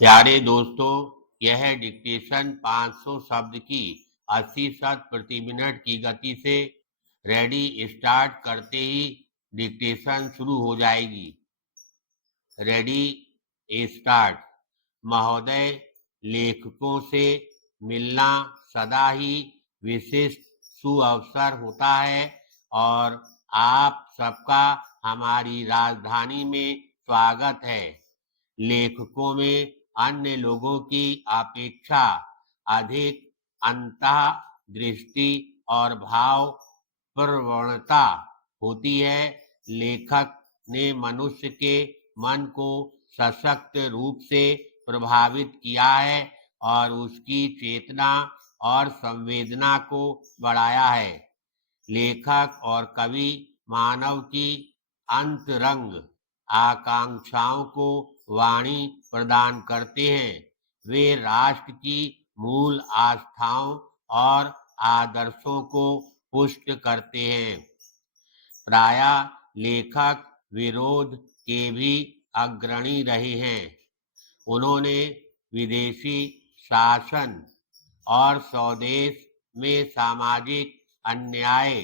प्यारे दोस्तों, यह डिक्टेशन 500 शब्द की 80 शब्द प्रति मिनट की गति से रेडी स्टार्ट करते ही डिक्टेशन शुरू हो जाएगी। Ready start. महोदय, लेखकों से मिलना सदा ही विशिष्ट सुअवसर होता है और आप सबका हमारी राजधानी में स्वागत है। लेखकों में अन्य लोगों की अपेक्षा अधिक अंतःदृष्टि और भाव प्रवणता होती है। लेखक ने मनुष्य के मन को सशक्त रूप से प्रभावित किया है और उसकी चेतना और संवेदना को बढ़ाया है। लेखक और कवि मानव की अंतरंग आकांक्षाओं को वाणी प्रदान करते हैं। वे राष्ट्र की मूल आस्थाओं और आदर्शों को पुष्ट करते हैं। प्रायः लेखक विरोध के भी अग्रणी रहे हैं। उन्होंने विदेशी शासन और स्वदेश में सामाजिक अन्याय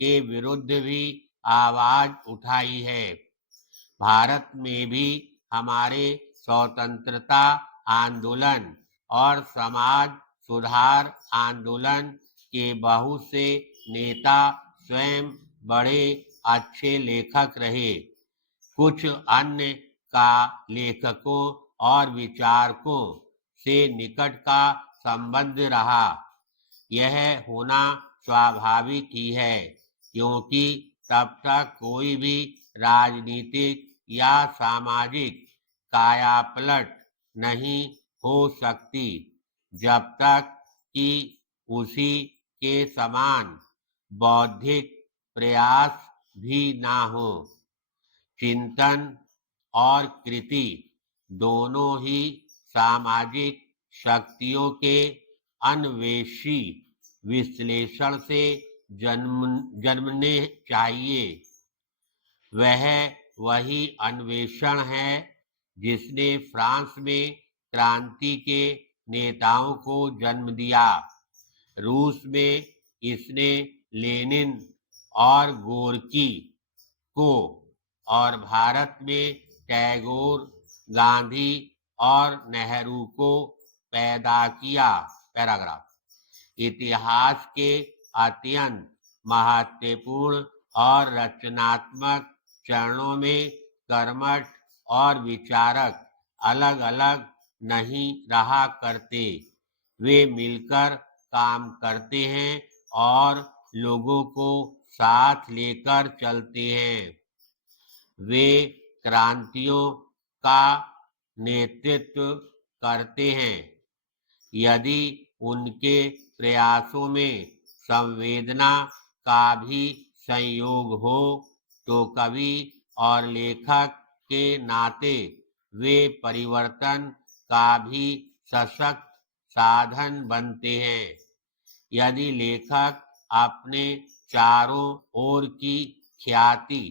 के विरुद्ध भी आवाज उठाई है। भारत में भी हमारे स्वतंत्रता आंदोलन और समाज सुधार आंदोलन के बहुत से नेता स्वयं बड़े अच्छे लेखक रहे। कुछ अन्य का लेखकों और विचारकों से निकट का संबंध रहा। यह होना स्वाभाविक ही है, क्योंकि तब तक कोई भी राजनीतिक या सामाजिक कायापलट नहीं हो सकती जब तक कि उसी के समान बौद्धिक प्रयास भी ना हो। चिंतन और कृति दोनों ही सामाजिक शक्तियों के अन्वेषी विश्लेषण से जन्मने चाहिए। वह वही अन्वेषण है जिसने फ्रांस में क्रांति के नेताओं को जन्म दिया। रूस में इसने लेनिन और गोर्की को और भारत में टैगोर, गांधी और नेहरू को पैदा किया। पैराग्राफ। इतिहास के अत्यंत महत्वपूर्ण और रचनात्मक चरणों में कर्मठ और विचारक अलग अलग नहीं रहा करते। वे मिलकर काम करते हैं और लोगों को साथ लेकर चलते हैं। वे क्रांतियों का नेतृत्व करते हैं। यदि उनके प्रयासों में संवेदना का भी संयोग हो तो कवि और लेखक के नाते वे परिवर्तन का भी सशक्त साधन बनते हैं। यदि लेखक अपने चारों ओर की ख्याति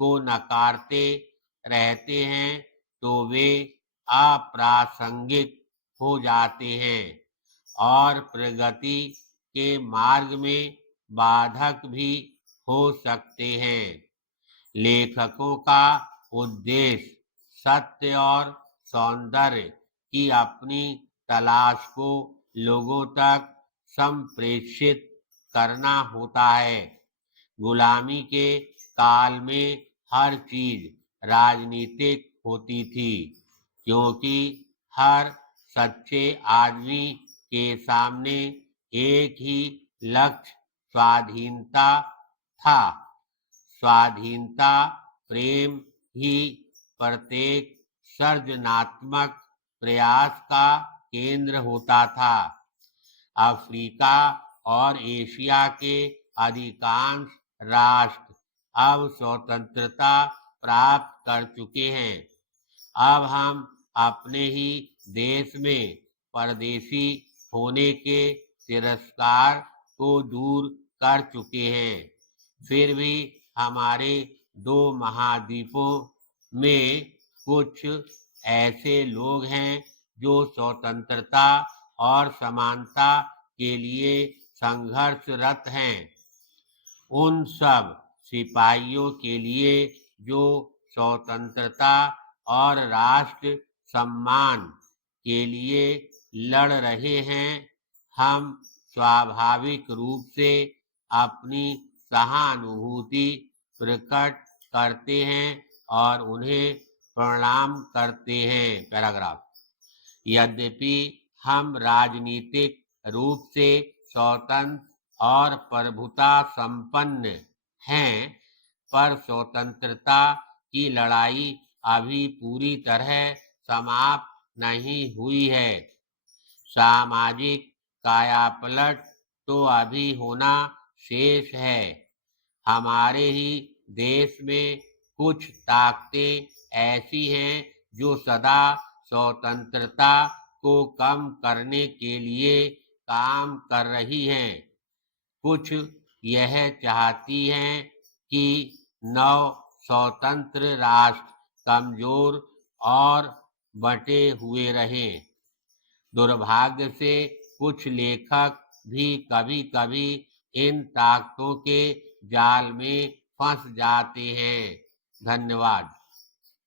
को नकारते रहते हैं तो वे अप्रासंगिक हो जाते हैं और प्रगति के मार्ग में बाधक भी हो सकते हैं। लेखकों का उद्देश्य सत्य और सौंदर्य की अपनी तलाश को लोगों तक संप्रेषित करना होता है। गुलामी के काल में हर चीज राजनीतिक होती थी, क्योंकि हर सच्चे आदमी के सामने एक ही लक्ष्य स्वाधीनता था। स्वाधीनता प्रेम ही प्रत्येक सृजनात्मक प्रयास का केंद्र होता था। अफ्रीका और एशिया के अधिकांश राष्ट्र अब स्वतंत्रता प्राप्त कर चुके हैं। अब हम अपने ही देश में परदेशी होने के तिरस्कार को दूर कर चुके हैं। फिर भी हमारे दो महाद्वीपों में कुछ ऐसे लोग हैं जो स्वतंत्रता और समानता के लिए संघर्षरत हैं, उन सब सिपाहियों के लिए जो स्वतंत्रता और राष्ट्र सम्मान के लिए लड़ रहे हैं, हम स्वाभाविक रूप से अपनी सहानुभूति प्रकट करते हैं और उन्हें प्रणाम करते हैं। पैराग्राफ। यद्यपि हम राजनीतिक रूप से स्वतंत्र और प्रभुता संपन्न हैं, पर स्वतंत्रता की लड़ाई अभी पूरी तरह समाप्त नहीं हुई है। सामाजिक कायापलट तो अभी होना शेष है। हमारे ही देश में कुछ ताकतें ऐसी हैं जो सदा स्वतंत्रता को कम करने के लिए काम कर रही हैं। कुछ यह चाहती हैं कि नव स्वतंत्र राष्ट्र कमजोर और बंटे हुए रहें। दुर्भाग्य से कुछ लेखक भी कभी-कभी इन ताकतों के जाल में फंस जाते हैं। धन्यवाद।